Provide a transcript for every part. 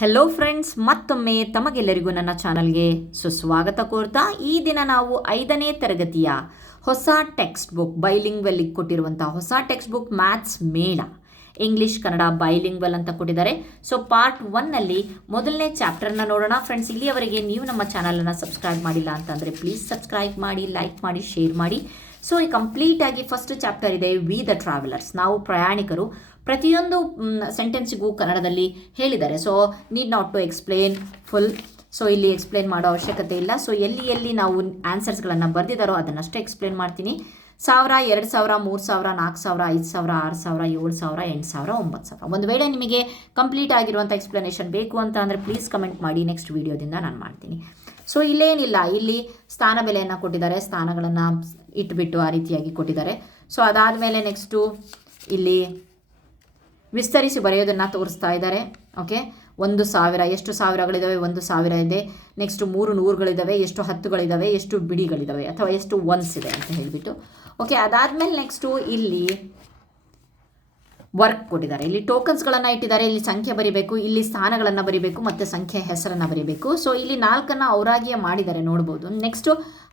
Hello friends, ಮತ್ತೊಮ್ಮೆ ತಮಗೆಲ್ಲರಿಗೂ ನನ್ನ ಚಾನಲ್ಗೆ ಸುಸ್ವಾಗತ ಕೋರ್ತಾ ಈ ದಿನ ನಾವು 5ನೇ ತರಗತಿಯ ಹೊಸ ಟೆಕ್ಸ್ಟ್ ಬುಕ್ ಬೈಲಿಂಗ್ವೆಲ್ ಕೊಟ್ಟಿರುವಂಥ ಹೊಸ ಟೆಕ್ಸ್ಟ್ ಬುಕ್ ಮ್ಯಾಥ್ಸ್ ಮೇಳ ಇಂಗ್ಲಿಷ್ ಕನ್ನಡ ಬೈಲಿಂಗ್ವೆಲ್ ಅಂತ ಕೊಟ್ಟಿದ್ದಾರೆ. ಸೊ ಪಾರ್ಟ್ 1ನಲ್ಲಿ ಮೊದಲನೇ ಚಾಪ್ಟರ್ನ ನೋಡೋಣ. ಫ್ರೆಂಡ್ಸ್, ಇಲ್ಲಿಯವರೆಗೆ ನೀವು ನಮ್ಮ ಚಾನಲನ್ನು ಸಬ್ಸ್ಕ್ರೈಬ್ ಮಾಡಿಲ್ಲ ಅಂತಂದರೆ ಪ್ಲೀಸ್ ಸಬ್ಸ್ಕ್ರೈಬ್ ಮಾಡಿ, ಲೈಕ್ ಮಾಡಿ, ಶೇರ್ ಮಾಡಿ. ಸೊ ಈ ಕಂಪ್ಲೀಟಾಗಿ ಫಸ್ಟ್ ಚಾಪ್ಟರ್ ಇದೆ ವಿ ದ ಟ್ರಾವೆಲರ್ಸ್, ನಾವು ಪ್ರಯಾಣಿಕರು. ಪ್ರತಿಯೊಂದು ಸೆಂಟೆನ್ಸಿಗೂ ಕನ್ನಡದಲ್ಲಿ ಹೇಳಿದ್ದಾರೆ. So need not to explain full. So ಇಲ್ಲಿ ಎಕ್ಸ್ಪ್ಲೇನ್ ಮಾಡೋ ಅವಶ್ಯಕತೆ ಇಲ್ಲ. ಸೊ ಎಲ್ಲಿ ನಾವು ಆನ್ಸರ್ಸ್ಗಳನ್ನು ಬರೆದಿದ್ದಾರೋ ಅದನ್ನಷ್ಟೇ ಎಕ್ಸ್ಪ್ಲೇನ್ ಮಾಡ್ತೀನಿ. 1000, 2000, 3000, 4000, 5000, 6000, 7000, 8000, 9000. ಒಂದು ವೇಳೆ ನಿಮಗೆ ಕಂಪ್ಲೀಟ್ ಆಗಿರುವಂಥ ಎಕ್ಸ್ಪ್ಲನೇಷನ್ ಬೇಕು ಅಂತ ಅಂದರೆ ಪ್ಲೀಸ್ ಕಮೆಂಟ್ ಮಾಡಿ, ನೆಕ್ಸ್ಟ್ ವೀಡಿಯೋದಿಂದ ನಾನು ಮಾಡ್ತೀನಿ. ಸೊ ಇಲ್ಲೇನಿಲ್ಲ, ಇಲ್ಲಿ ಸ್ಥಾನ ಬೆಲೆಯನ್ನು ಕೊಟ್ಟಿದ್ದಾರೆ, ಸ್ಥಾನಗಳನ್ನು ಇಟ್ಬಿಟ್ಟು ಆ ರೀತಿಯಾಗಿ ಕೊಟ್ಟಿದ್ದಾರೆ. ಸೊ ಅದಾದಮೇಲೆ ನೆಕ್ಸ್ಟು ಇಲ್ಲಿ ವಿಸ್ತರಿಸಿ ಬರೆಯೋದನ್ನು ತೋರಿಸ್ತಾ ಇದ್ದಾರೆ. ಓಕೆ, 1000 ಎಷ್ಟು ಸಾವಿರಗಳಿದ್ದಾವೆ? 1000 ಇದೆ. ನೆಕ್ಸ್ಟು 3 ನೂರುಗಳಿದ್ದಾವೆ, ಎಷ್ಟು ಹತ್ತುಗಳಿದ್ದಾವೆ, ಎಷ್ಟು ಬಿಡಿಗಳಿದ್ದಾವೆ ಅಥವಾ ಎಷ್ಟು ಒನ್ಸ್ ಇದೆ ಅಂತ ಹೇಳಿಬಿಟ್ಟು. ಓಕೆ, ಅದಾದಮೇಲೆ ನೆಕ್ಸ್ಟು ಇಲ್ಲಿ ವರ್ಕ್ ಕೊಟ್ಟಿದ್ದಾರೆ. ಇಲ್ಲಿ ಟೋಕನ್ಸ್ಗಳನ್ನು ಇಟ್ಟಿದ್ದಾರೆ, ಇಲ್ಲಿ ಸಂಖ್ಯೆ ಬರಿಬೇಕು, ಇಲ್ಲಿ ಸ್ಥಾನಗಳನ್ನು ಬರಿಬೇಕು ಮತ್ತು ಸಂಖ್ಯೆ ಹೆಸರನ್ನು ಬರಿಬೇಕು. ಸೊ ಇಲ್ಲಿ 4 ಅವರಾಗಿಯೇ ಮಾಡಿದ್ದಾರೆ, ನೋಡ್ಬೋದು. ನೆಕ್ಸ್ಟು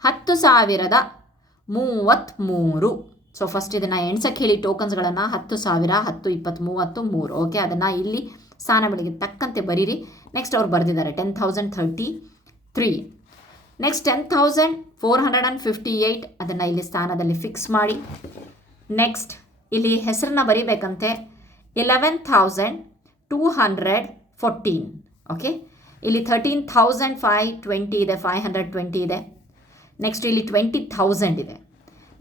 10,033. ಸೊ ಫಸ್ಟ್ ಇದನ್ನು ಎಣ್ಸಕ್ಕೆ ಹೇಳಿ ಟೋಕನ್ಸ್ಗಳನ್ನು 10,000, 10, 20, 30, 3. ಓಕೆ, ಅದನ್ನು ಇಲ್ಲಿ ಸ್ಥಾನ ಬೆಲೆಗೆ ತಕ್ಕಂತೆ ಬರೀರಿ. ನೆಕ್ಸ್ಟ್ ಅವ್ರು ಬರೆದಿದ್ದಾರೆ 10,033. ನೆಕ್ಸ್ಟ್ 10,458 ಅದನ್ನು ಇಲ್ಲಿ ಸ್ಥಾನದಲ್ಲಿ ಫಿಕ್ಸ್ ಮಾಡಿ. ನೆಕ್ಸ್ಟ್ ಇಲ್ಲಿ ಹೆಸರನ್ನ ಬರೀಬೇಕಂತೆ 11,214. ಓಕೆ, ಇಲ್ಲಿ 13,520 ಇದೆ, 520 ಇದೆ. ನೆಕ್ಸ್ಟ್ ಇಲ್ಲಿ 20,000 ಇದೆ.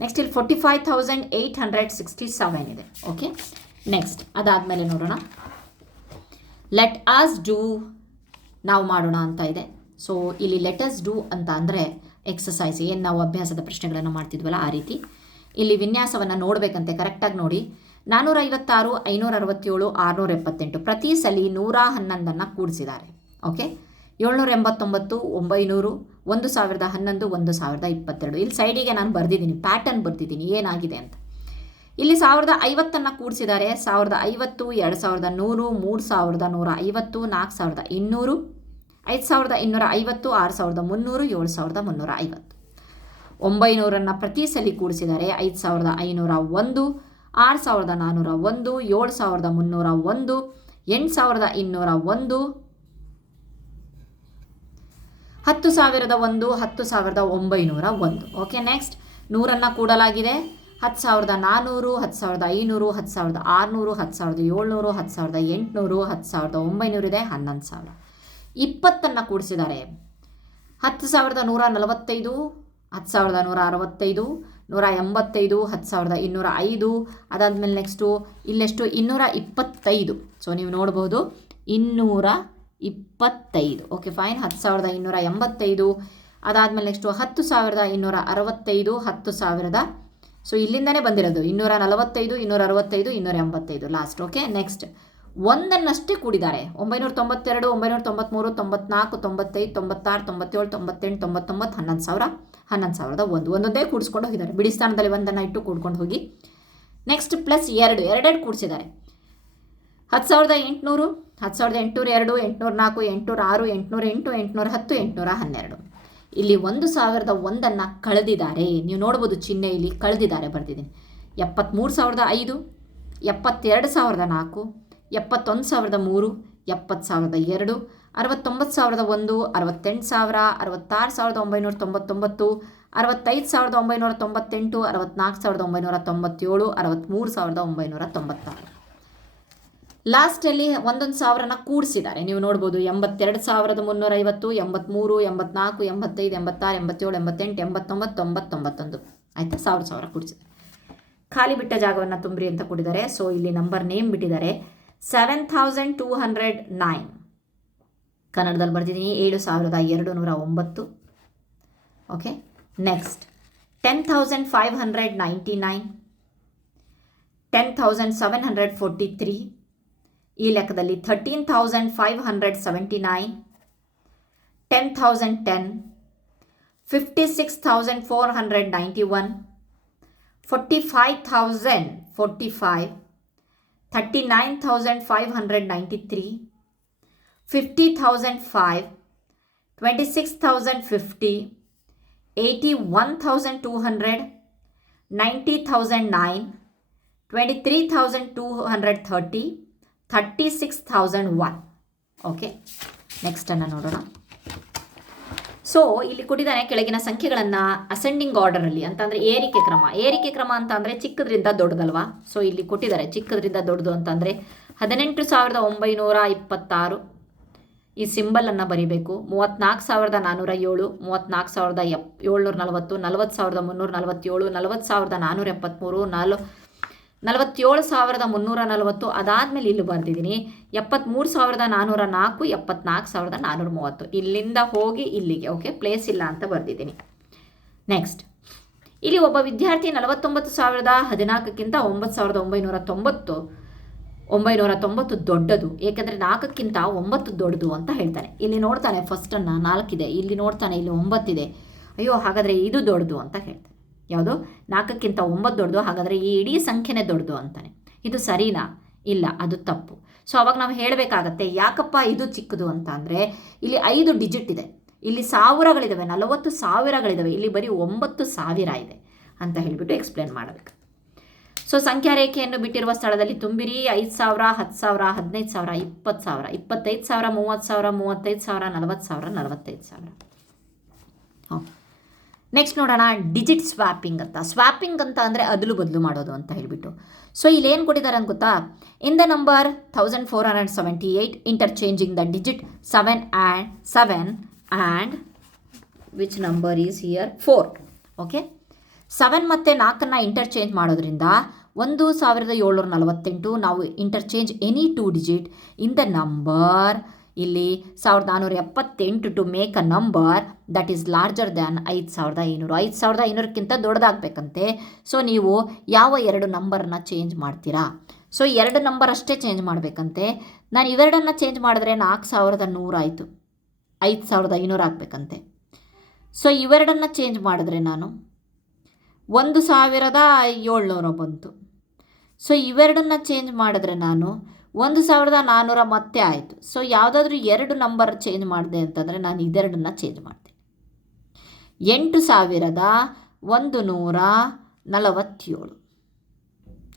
ನೆಕ್ಸ್ಟ್ ಇಲ್ಲಿ 45,867 ಇದೆ. ಓಕೆ, ನೆಕ್ಸ್ಟ್ ಅದಾದಮೇಲೆ ನೋಡೋಣ ಲೆಟ್ ಅಸ್ ಡೂ, ನಾವು ಮಾಡೋಣ ಅಂತ ಇದೆ. ಸೊ ಇಲ್ಲಿ ಲೆಟ್ ಅಸ್ ಡೂ ಅಂತ ಅಂದರೆ ಎಕ್ಸಸೈಸ್, ಏನು ನಾವು ಅಭ್ಯಾಸದ ಪ್ರಶ್ನೆಗಳನ್ನು ಮಾಡ್ತಿದ್ವಲ್ಲ ಆ ರೀತಿ. ಇಲ್ಲಿ ವಿನ್ಯಾಸವನ್ನು ನೋಡಬೇಕಂತೆ, ಕರೆಕ್ಟಾಗಿ ನೋಡಿ. 456, 567, 678 ಪ್ರತಿ ಸಲ 111 ಕೂಡಿಸಿದ್ದಾರೆ. ಓಕೆ, 789, 900, 1011, 1022. ಇಲ್ಲಿ ಸೈಡಿಗೆ ನಾನು ಬರೆದಿದ್ದೀನಿ, ಪ್ಯಾಟರ್ನ್ ಬರೆದಿದ್ದೀನಿ ಏನಾಗಿದೆ ಅಂತ. ಇಲ್ಲಿ 1050 ಕೂಡಿಸಿದ್ದಾರೆ. 1050, 2100, 3150, 4250, 5250, 6300, 7350. 900 ಪ್ರತಿ ಸಲ ಕೂಡಿಸಿದ್ದಾರೆ. 5501, 6401, 7301, 8201, 10,001, 10,901. Okay, next 100 ಕೂಡಲಾಗಿದೆ. 10,400, 10,500, 10,600, 10,700, 10,800, 10,900 ಇದೆ, 11,000. 20 ಕೂಡಿಸಿದ್ದಾರೆ. 10,145, 10,165, 185, 10,205. ಅದಾದಮೇಲೆ ನೆಕ್ಸ್ಟು ಇಲ್ಲೆಷ್ಟು 225. ಸೊ ನೀವು ನೋಡ್ಬೋದು 225. Okay fine, 10,285. ಅದಾದಮೇಲೆ ನೆಕ್ಸ್ಟು 10,265, 10,000. ಸೊ ಇಲ್ಲಿಂದನೇ ಬಂದಿರೋದು 245, 265, 285 ಲಾಸ್ಟ್. ಓಕೆ, ನೆಕ್ಸ್ಟ್ ಒಂದನ್ನಷ್ಟೇ ಕೂಡಿದ್ದಾರೆ. 992, 993, 94, 95, 96, 97, 98, 99, 11,000, 11,001. ಒಂದೊಂದೇ ಕೂಡಿಸ್ಕೊಂಡು ಹೋಗಿದ್ದಾರೆ. ಬಿಡಿ ಸ್ಥಾನದಲ್ಲಿ ಒಂದನ್ನು ಇಟ್ಟು ಕೂಡ್ಕೊಂಡು ಹೋಗಿ. Next plus 2 ಕೂಡಿಸಿದ್ದಾರೆ. 10,800, 10,802, 804, 806, 808, 810, 812. ಇಲ್ಲಿ 1,001 ಕಳೆದಿದ್ದಾರೆ. ನೀವು ನೋಡ್ಬೋದು ಚಿಹ್ನೆ ಇಲ್ಲಿ ಕಳೆದಿದ್ದಾರೆ ಬರೆದಿದ್ದೀನಿ. 73,005, 72,004, 71,003, 70,002, 69,001, 68,000, 66,999, 65,998, 64,997, 63,996. ಲಾಸ್ಟಲ್ಲಿ 1,000 ಕೂಡಿಸಿದ್ದಾರೆ. ನೀವು ನೋಡ್ಬೋದು 82,350, 83, 84, 85, 86, 87, 88, 89, 91. ಆಯಿತಾ, 1,000 ಕೂಡಿಸಿದ್ದಾರೆ. ಖಾಲಿ ಬಿಟ್ಟ ಜಾಗವನ್ನು ತುಂಬ್ರಿ ಅಂತ ಕೊಟ್ಟಿದ್ದಾರೆ. ಸೊ ಇಲ್ಲಿ ನಂಬರ್ ನೇಮ್ ಬಿಟ್ಟಿದ್ದಾರೆ 7,209. ಕನ್ನಡದಲ್ಲಿ ಬರ್ತಿದ್ದೀನಿ 7,209. Okay, next 10,599, 10,743. ಈ ಲೆಕ್ಕದಲ್ಲಿ 13,579, 10,010, 56,491, 45,045, 39,593, 50,005, 26,050, 81,200, 90,009, 23,230, 36,001. ಓಕೆ, ನೆಕ್ಸ್ಟನ್ನು ನೋಡೋಣ. ಸೊ ಇಲ್ಲಿ ಕೊಟ್ಟಿದ್ದಾನೆ ಕೆಳಗಿನ ಸಂಖ್ಯೆಗಳನ್ನು ಅಸೆಂಡಿಂಗ್ ಆರ್ಡರಲ್ಲಿ ಅಂತಂದರೆ ಏರಿಕೆ ಕ್ರಮ ಅಂತ ಅಂದರೆ ಚಿಕ್ಕದ್ರಿಂದ ದೊಡ್ಡದಲ್ವಾ. ಸೊ ಇಲ್ಲಿ ಕೊಟ್ಟಿದ್ದಾರೆ ಚಿಕ್ಕದ್ರಿಂದ ದೊಡ್ಡದು ಅಂತಂದರೆ 18,926 ಈ ಸಿಂಬಲನ್ನು ಬರೀಬೇಕು. 34,407, 34,740, 40,347, 40,473, 47,340. ಅದಾದಮೇಲೆ ಇಲ್ಲಿ ಬರೆದಿದ್ದೀನಿ 73,404, 74,430. ಇಲ್ಲಿಂದ ಹೋಗಿ ಇಲ್ಲಿಗೆ. ಓಕೆ, ಪ್ಲೇಸ್ ಇಲ್ಲ ಅಂತ ಬರೆದಿದ್ದೀನಿ. ನೆಕ್ಸ್ಟ್ ಇಲ್ಲಿ ಒಬ್ಬ ವಿದ್ಯಾರ್ಥಿ 49,014ಕ್ಕಿಂತ 9,990 ದೊಡ್ಡದು, ಏಕೆಂದರೆ 4ಕ್ಕಿಂತ 9 ದೊಡ್ಡದು ಅಂತ ಹೇಳ್ತಾನೆ. ಇಲ್ಲಿ ನೋಡ್ತಾನೆ ಫಸ್ಟನ್ನು 4 ಇದೆ, ಇಲ್ಲಿ ನೋಡ್ತಾನೆ ಇಲ್ಲಿ 9 ಇದೆ. ಅಯ್ಯೋ, ಹಾಗಾದರೆ ಇದು ದೊಡ್ಡದು ಅಂತ ಹೇಳ್ತಾನೆ. ಯಾವುದು? 4ಕ್ಕಿಂತ 9 ದೊಡ್ಡದು, ಹಾಗಾದರೆ ಈ ಇಡೀ ಸಂಖ್ಯೆನೇ ದೊಡ್ಡದು ಅಂತಾನೆ. ಇದು ಸರಿನಾ? ಇಲ್ಲ, ಅದು ತಪ್ಪು. ಸೊ ಅವಾಗ ನಾವು ಹೇಳಬೇಕಾಗತ್ತೆ ಯಾಕಪ್ಪ ಇದು ಚಿಕ್ಕದು ಅಂತ ಅಂದರೆ ಇಲ್ಲಿ 5 ಡಿಜಿಟ್ ಇದೆ, ಇಲ್ಲಿ ಸಾವಿರಗಳಿದ್ದಾವೆ, 40 ಸಾವಿರಗಳಿದ್ದಾವೆ, ಇಲ್ಲಿ ಬರೀ 9,000 ಇದೆ ಅಂತ ಹೇಳಿಬಿಟ್ಟು ಎಕ್ಸ್ಪ್ಲೇನ್ ಮಾಡಬೇಕು. ಸೊ ಸಂಖ್ಯಾ ರೇಖೆಯನ್ನು ಬಿಟ್ಟಿರುವ ಸ್ಥಳದಲ್ಲಿ ತುಂಬಿರಿ. 5,000, 10,000, 15,000, 20,000, 25,000, 30,000, 35,000, 40,000, 45,000. ನೆಕ್ಸ್ಟ್ ನೋಡೋಣ ಡಿಜಿಟ್ ಸ್ವ್ಯಾಪಿಂಗ್ ಅಂತ. ಸ್ವ್ಯಾಪಿಂಗ್ ಅಂತ ಅಂದರೆ ಅದಲು ಬದಲು ಮಾಡೋದು ಅಂತ ಹೇಳಿಬಿಟ್ಟು. ಸೊ ಇಲ್ಲಿ ಏನು ಕೊಟ್ಟಿದ್ದಾರೆ ಅಂತ ಗೊತ್ತಾ? In the number 1478 interchanging the digit 7 and which number is here 4. Okay, 7 ಮತ್ತು 4 ಇಂಟರ್ಚೇಂಜ್ ಮಾಡೋದ್ರಿಂದ 1,748. ನಾವು interchange any 2 digit in the number. ಇಲ್ಲಿ 1,478 to make a number that is larger than 5,500. 5,500ಕ್ಕಿಂತ ದೊಡ್ಡದಾಗಬೇಕಂತೆ. ಸೊ ನೀವು ಯಾವ 2 ನಂಬರನ್ನ ಚೇಂಜ್ ಮಾಡ್ತೀರಾ? ಸೊ 2 ನಂಬರ್ ಅಷ್ಟೇ ಚೇಂಜ್ ಮಾಡಬೇಕಂತೆ. ನಾನು ಇವೆರಡನ್ನು ಚೇಂಜ್ ಮಾಡಿದ್ರೆ 4,100 ಆಯಿತು, 5,500 ಆಗಬೇಕಂತೆ. ಸೊ ಇವೆರಡನ್ನು ಚೇಂಜ್ ಮಾಡಿದ್ರೆ ನಾನು 1,700 ಬಂತು. ಸೊ ಇವೆರಡನ್ನು ಚೇಂಜ್ ಮಾಡಿದ್ರೆ ನಾನು 1,400 ಮತ್ತೆ ಆಯಿತು. ಸೊ ಯಾವುದಾದ್ರೂ 2 ನಂಬರ್ ಚೇಂಜ್ ಮಾಡಿದೆ ಅಂತಂದರೆ ನಾನು ಇದೆರಡನ್ನು ಚೇಂಜ್ ಮಾಡ್ತೀನಿ. 8,147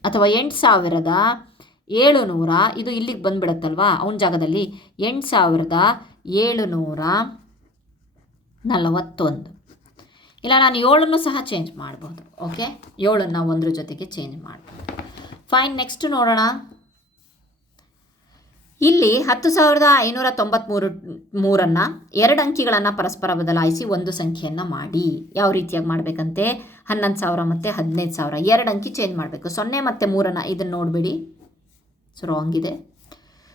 ಅಥವಾ 8,700, ಇದು ಇಲ್ಲಿಗೆ ಬಂದುಬಿಡತ್ತಲ್ವಾ ಅವನ ಜಾಗದಲ್ಲಿ. 8,741. ಇಲ್ಲ, ನಾನು 7 ಸಹ ಚೇಂಜ್ ಮಾಡ್ಬೋದು. ಓಕೆ, 7 1 ಜೊತೆಗೆ ಚೇಂಜ್ ಮಾಡ್ಬೋದು. ಫೈನ್, ನೆಕ್ಸ್ಟ್ ನೋಡೋಣ. ಇಲ್ಲಿ 10,593 2 ಅಂಕಿಗಳನ್ನು ಪರಸ್ಪರ ಬದಲಾಯಿಸಿ ಒಂದು ಸಂಖ್ಯೆಯನ್ನು ಮಾಡಿ. ಯಾವ ರೀತಿಯಾಗಿ ಮಾಡಬೇಕಂತೆ? 11,000 ಮತ್ತು 15,000 2 ಅಂಕಿ ಚೇಂಜ್ ಮಾಡಬೇಕು. 0 ಮತ್ತು 3 ಇದನ್ನು ನೋಡಿಬಿಡಿ, ಸೊ ರಾಂಗ್ ಇದೆ.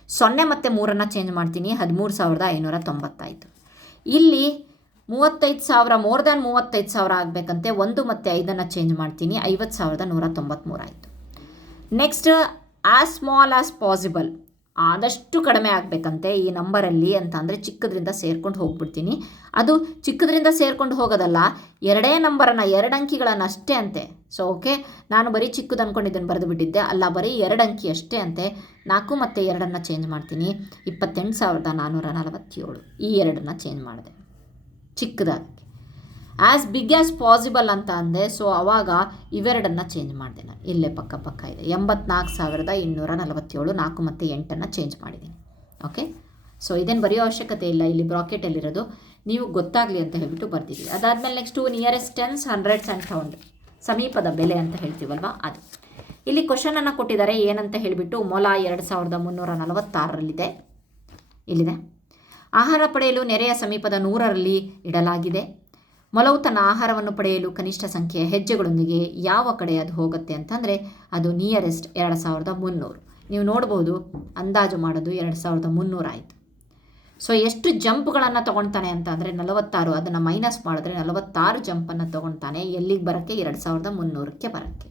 0 ಮತ್ತು 3 ಚೇಂಜ್ ಮಾಡ್ತೀನಿ, 13,590 ಆಯಿತು. ಇಲ್ಲಿ 35,000 ಮೋರ್ ದ್ಯಾನ್ 35,000 ಆಗಬೇಕಂತೆ. 1 ಮತ್ತು 5 ಚೇಂಜ್ ಮಾಡ್ತೀನಿ, 50,193 ಆಯಿತು. Next as small as possible, ಆದಷ್ಟು ಕಡಿಮೆ ಆಗಬೇಕಂತೆ ಈ ನಂಬರಲ್ಲಿ ಅಂತ ಅಂದರೆ ಚಿಕ್ಕದ್ರಿಂದ ಸೇರ್ಕೊಂಡು ಹೋಗ್ಬಿಡ್ತೀನಿ. ಅದು ಚಿಕ್ಕದ್ರಿಂದ ಸೇರ್ಕೊಂಡು ಹೋಗೋದಲ್ಲ, 2 ನಂಬರನ್ನು 2 ಅಂಕಿಗಳನ್ನು ಅಷ್ಟೇ ಅಂತೆ. ಸೊ ಓಕೆ, ನಾನು ಬರೀ ಚಿಕ್ಕದು ಅಂದ್ಕೊಂಡಿದ್ದನ್ನು ಬರೆದು ಬಿಟ್ಟಿದ್ದೆ, ಅಲ್ಲ ಬರೀ 2 ಅಂಕಿ ಅಷ್ಟೇ ಅಂತೆ. 4 ಮತ್ತು 2 ಚೇಂಜ್ ಮಾಡ್ತೀನಿ, 28,447 ಈ 2 ಚೇಂಜ್ ಮಾಡಿದೆ ಚಿಕ್ಕದಾಗಿ. ಆ್ಯಸ್ ಬಿಗ್ ಆ್ಯಸ್ ಪಾಸಿಬಲ್ ಅಂತ ಅಂದೆ. ಸೊ ಆವಾಗ ಇವೆರಡನ್ನು ಚೇಂಜ್ ಮಾಡಿದೆ ನಾನು, ಇಲ್ಲೇ ಪಕ್ಕ ಇದೆ. 84,247 4 ಮತ್ತು 8 ಚೇಂಜ್ ಮಾಡಿದ್ದೀನಿ. ಓಕೆ, ಸೊ ಇದನ್ನು ಬರೆಯೋ ಅವಶ್ಯಕತೆ ಇಲ್ಲ, ಇಲ್ಲಿ ಬ್ರಾಕೆಟಲ್ಲಿರೋದು ನೀವು ಗೊತ್ತಾಗಲಿ ಅಂತ ಹೇಳ್ಬಿಟ್ಟು ಬರ್ತಿದ್ದೀವಿ. ಅದಾದಮೇಲೆ next nearest tense, hundreds and thousand, ಸಮೀಪದ ಬೆಲೆ ಅಂತ ಹೇಳ್ತೀವಲ್ವ ಅದು. ಇಲ್ಲಿ ಕ್ವಶನನ್ನು ಕೊಟ್ಟಿದ್ದಾರೆ ಏನಂತ ಹೇಳಿಬಿಟ್ಟು, ಮೊಲ 2,346 ಇಲ್ಲಿದೆ. ಆಹಾರ ಪಡೆಯಲು ನೆರೆಯ ಸಮೀಪದ 100ರಲ್ಲಿ ಇಡಲಾಗಿದೆ. ಮೊಲವು ತನ್ನ ಆಹಾರವನ್ನು ಪಡೆಯಲು ಕನಿಷ್ಠ ಸಂಖ್ಯೆಯ ಹೆಜ್ಜೆಗಳೊಂದಿಗೆ ಯಾವ ಕಡೆ ಅದು ಹೋಗುತ್ತೆ ಅಂತಂದರೆ ಅದು ನಿಯರೆಸ್ಟ್ 2,300. ನೀವು ನೋಡ್ಬೋದು ಅಂದಾಜು ಮಾಡೋದು 2,300 ಆಯಿತು. ಸೊ ಎಷ್ಟು ಜಂಪ್ಗಳನ್ನು ತೊಗೊಳ್ತಾನೆ ಅಂತ ಅಂದರೆ 46, ಅದನ್ನು ಮೈನಸ್ ಮಾಡಿದ್ರೆ 46 ಜಂಪನ್ನು ತೊಗೊಳ್ತಾನೆ. ಎಲ್ಲಿಗೆ ಬರೋಕ್ಕೆ? 2,300ಕ್ಕೆ ಬರೋಕ್ಕೆ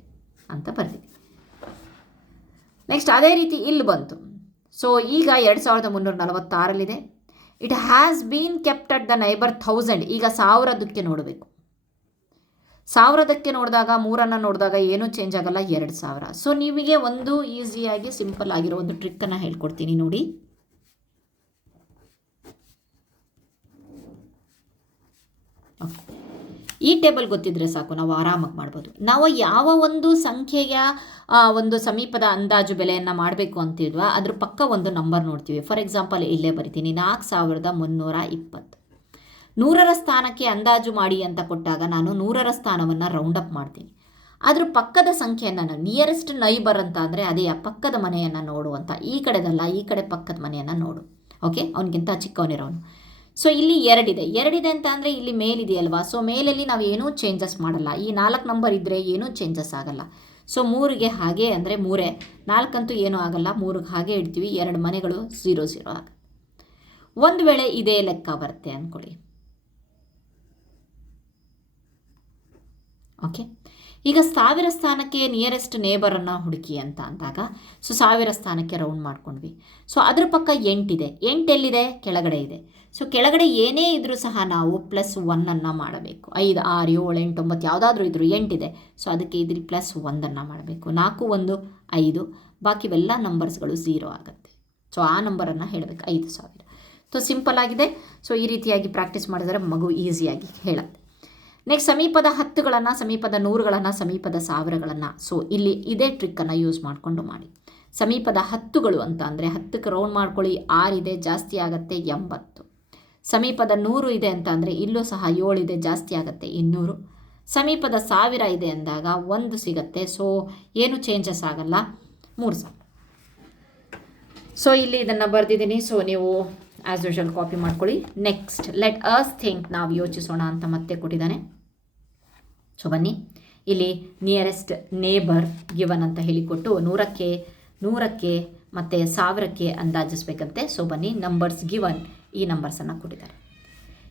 ಅಂತ ಬರ್ತೀವಿ. ನೆಕ್ಸ್ಟ್ ಅದೇ ರೀತಿ ಇಲ್ಲಿ ಬಂತು. ಸೊ ಈಗ 2,346 it has been kept at the neighbour 1000. ಈಗ 1000ಕ್ಕೆ ನೋಡಬೇಕು. 1000ಕ್ಕೆ ನೋಡಿದಾಗ 3 ನೋಡಿದಾಗ ಏನೂ ಚೇಂಜ್ ಆಗಲ್ಲ, 2,000. ಸೊ ನಿಮಗೆ ಒಂದು ಈಸಿಯಾಗಿ ಸಿಂಪಲ್ ಆಗಿರೋ ಒಂದು ಟ್ರಿಕ್ಕನ್ನು ಹೇಳ್ಕೊಡ್ತೀನಿ ನೋಡಿ. ಓಕೆ, ಈ ಟೇಬಲ್ ಗೊತ್ತಿದ್ರೆ ಸಾಕು, ನಾವು ಆರಾಮಾಗಿ ಮಾಡ್ಬೋದು. ನಾವು ಯಾವ ಒಂದು ಸಂಖ್ಯೆಯ ಒಂದು ಸಮೀಪದ ಅಂದಾಜು ಬೆಲೆಯನ್ನು ಮಾಡಬೇಕು ಅಂತಿದ್ವಾ ಅದ್ರ ಪಕ್ಕ ಒಂದು ನಂಬರ್ ನೋಡ್ತೀವಿ. ಫಾರ್ ಎಕ್ಸಾಂಪಲ್ ಇಲ್ಲೇ ಬರಿತೀನಿ 4320. 100ರ ಸ್ಥಾನಕ್ಕೆ ಅಂದಾಜು ಮಾಡಿ ಅಂತ ಕೊಟ್ಟಾಗ ನಾನು 100ರ ಸ್ಥಾನವನ್ನು ರೌಂಡ್ ಅಪ್ ಮಾಡ್ತೀನಿ. ಅದ್ರ ಪಕ್ಕದ ಸಂಖ್ಯೆಯನ್ನು ನಾನು ನಿಯರೆಸ್ಟ್ ನೈಬರ್ ಅಂತ ಅಂದರೆ ಅದೇ ಆ ಪಕ್ಕದ ಮನೆಯನ್ನು ನೋಡುವಂಥ, ಈ ಕಡೆದಲ್ಲ ಈ ಕಡೆ ಪಕ್ಕದ ಮನೆಯನ್ನು ನೋಡು. ಓಕೆ, ಅವನಿಗಿಂತ ಚಿಕ್ಕವನಿರೋನು. ಸೊ ಇಲ್ಲಿ 2 ಇದೆ ಅಂತ ಅಂದರೆ ಇಲ್ಲಿ ಮೇಲಿದೆಯಲ್ವಾ, ಸೊ ಮೇಲಲ್ಲಿ ನಾವು ಏನೂ ಚೇಂಜಸ್ ಮಾಡಲ್ಲ. ಈ 4 ನಂಬರ್ ಇದ್ದರೆ ಏನೂ ಚೇಂಜಸ್ ಆಗಲ್ಲ. ಸೊ 3ಗೆ ಹಾಗೆ ಅಂದರೆ 3, 4 ಅಂತೂ ಏನೂ ಆಗಲ್ಲ, 3ಗೆ ಹಾಗೆ ಇಡ್ತೀವಿ. 2 ಮನೆಗಳು 0 ಆಗುತ್ತೆ. ಒಂದು ವೇಳೆ ಇದೇ ಲೆಕ್ಕ ಬರುತ್ತೆ ಅಂದ್ಕೊಳ್ಳಿ. ಓಕೆ, ಈಗ 1000 ಸ್ಥಾನಕ್ಕೆ ನಿಯರೆಸ್ಟ್ ನೇಬರನ್ನು ಹುಡುಕಿ ಅಂತ ಅಂದಾಗ ಸೊ 1000 ಸ್ಥಾನಕ್ಕೆ ರೌಂಡ್ ಮಾಡ್ಕೊಂಡ್ವಿ. ಸೊ ಅದ್ರ ಪಕ್ಕ 8 ಇದೆ. 8 ಎಲ್ಲಿದೆ? ಕೆಳಗಡೆ ಇದೆ. ಸೊ ಕೆಳಗಡೆ ಏನೇ ಇದ್ರೂ ಸಹ ನಾವು +1 ಮಾಡಬೇಕು. 5, 6, 7, 8, 9 ಯಾವುದಾದ್ರೂ ಇದ್ರೂ 8 ಇದೆ. ಸೊ ಅದಕ್ಕೆ ಇದ್ರ +1 ಮಾಡಬೇಕು. 4, 1, 5, ಬಾಕಿವೆಲ್ಲ ನಂಬರ್ಸ್ಗಳು 0 ಆಗುತ್ತೆ. ಸೊ ಆ ನಂಬರನ್ನು ಹೇಳಬೇಕು, 5000. ಸೊ ಸಿಂಪಲ್ ಆಗಿದೆ. ಸೊ ಈ ರೀತಿಯಾಗಿ ಪ್ರಾಕ್ಟೀಸ್ ಮಾಡಿದರೆ ಮಗು ಈಸಿಯಾಗಿ ಹೇಳುತ್ತೆ. ನೆಕ್ಸ್ಟ್ ಸಮೀಪದ 10ಗಳನ್ನು, ಸಮೀಪದ 100ಗಳನ್ನು, ಸಮೀಪದ 1000ಗಳನ್ನು. ಸೊ ಇಲ್ಲಿ ಇದೇ ಟ್ರಿಕ್ಕನ್ನು ಯೂಸ್ ಮಾಡಿಕೊಂಡು ಮಾಡಿ. ಸಮೀಪದ 10ಗಳು ಅಂತ ಅಂದರೆ 10ಕ್ಕೆ ರೌಂಡ್ ಮಾಡ್ಕೊಳ್ಳಿ. 6 ಇದೆ, ಜಾಸ್ತಿ ಆಗುತ್ತೆ 80. ಸಮೀಪದ 100 ಇದೆ ಅಂತ ಅಂದರೆ ಇಲ್ಲೂ ಸಹ 7 ಇದೆ, ಜಾಸ್ತಿ ಆಗುತ್ತೆ 200. ಸಮೀಪದ 1000 ಇದೆ ಅಂದಾಗ 1 ಸಿಗುತ್ತೆ. ಸೊ ಏನು ಚೇಂಜಸ್ ಆಗಲ್ಲ, 3000. ಸೊ ಇಲ್ಲಿ ಇದನ್ನು ಬರೆದಿದ್ದೀನಿ. ಸೊ ನೀವು ಆ್ಯಸ್ ಯೂಶುವಲ್ ಕಾಪಿ ಮಾಡ್ಕೊಳ್ಳಿ. ನೆಕ್ಸ್ಟ್ ಲೆಟ್ ಅಸ್ ಥಿಂಕ್, ನಾವು ಯೋಚಿಸೋಣ ಅಂತ ಮತ್ತೆ ಕೊಟ್ಟಿದ್ದಾನೆ. ಸೊ ಬನ್ನಿ, ಇಲ್ಲಿ ನಿಯರೆಸ್ಟ್ ನೇಬರ್ ಗಿವನ್ ಅಂತ ಹೇಳಿಕೊಟ್ಟು 100ಕ್ಕೆ ಮತ್ತು 1000ಕ್ಕೆ ಅಂದಾಜಿಸ್ಬೇಕಂತೆ. ಸೊ ಬನ್ನಿ, ನಂಬರ್ಸ್ ಗಿವನ್, ಈ ನಂಬರ್ಸನ್ನು ಕೊಟ್ಟಿದ್ದಾರೆ.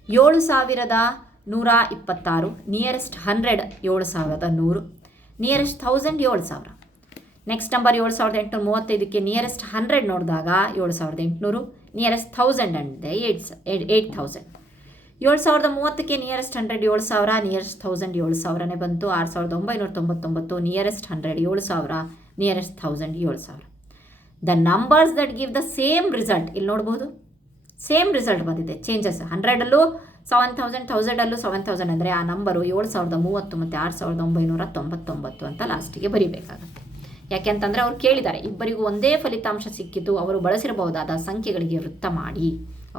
7126, ನಿಯರೆಸ್ಟ್ 100 7100, ನಿಯರೆಸ್ಟ್ 1000 7000. ನೆಕ್ಸ್ಟ್ ನಂಬರ್ 7835ಕ್ಕೆ ನಿಯರೆಸ್ಟ್ 100 ನೋಡಿದಾಗ 7800, ನಿಯರೆಸ್ಟ್ 1000 ಅಂದರೆ 8000. 7030ಕ್ಕೆ ನಿಯರೆಸ್ಟ್ 100 7000, ನಿಯರೆಸ್ಟ್ 1000 7000ನೇ ಬಂತು. 6999, nearest 100 7000, nearest 1000 7000. The numbers that give the same result, ಇಲ್ಲಿ ನೋಡ್ಬೋದು ಸೇಮ್ ರಿಸಲ್ಟ್ ಬಂದಿದೆ. ಚೇಂಜಸ್ 100ಅಲ್ಲೂ 7000, 1000ಅಲ್ಲೂ 7000 ಅಂದರೆ ಆ ನಂಬರು 7030 ಮತ್ತು 6999 ಅಂತ ಲಾಸ್ಟಿಗೆ ಬರೀಬೇಕಾಗುತ್ತೆ. ಯಾಕೆಂತಂದರೆ ಅವ್ರು ಕೇಳಿದ್ದಾರೆ, ಇಬ್ಬರಿಗೂ ಒಂದೇ ಫಲಿತಾಂಶ ಸಿಕ್ಕಿತು, ಅವರು ಬಳಸಿರಬಹುದಾದ ಸಂಖ್ಯೆಗಳಿಗೆ ವೃತ್ತ ಮಾಡಿ.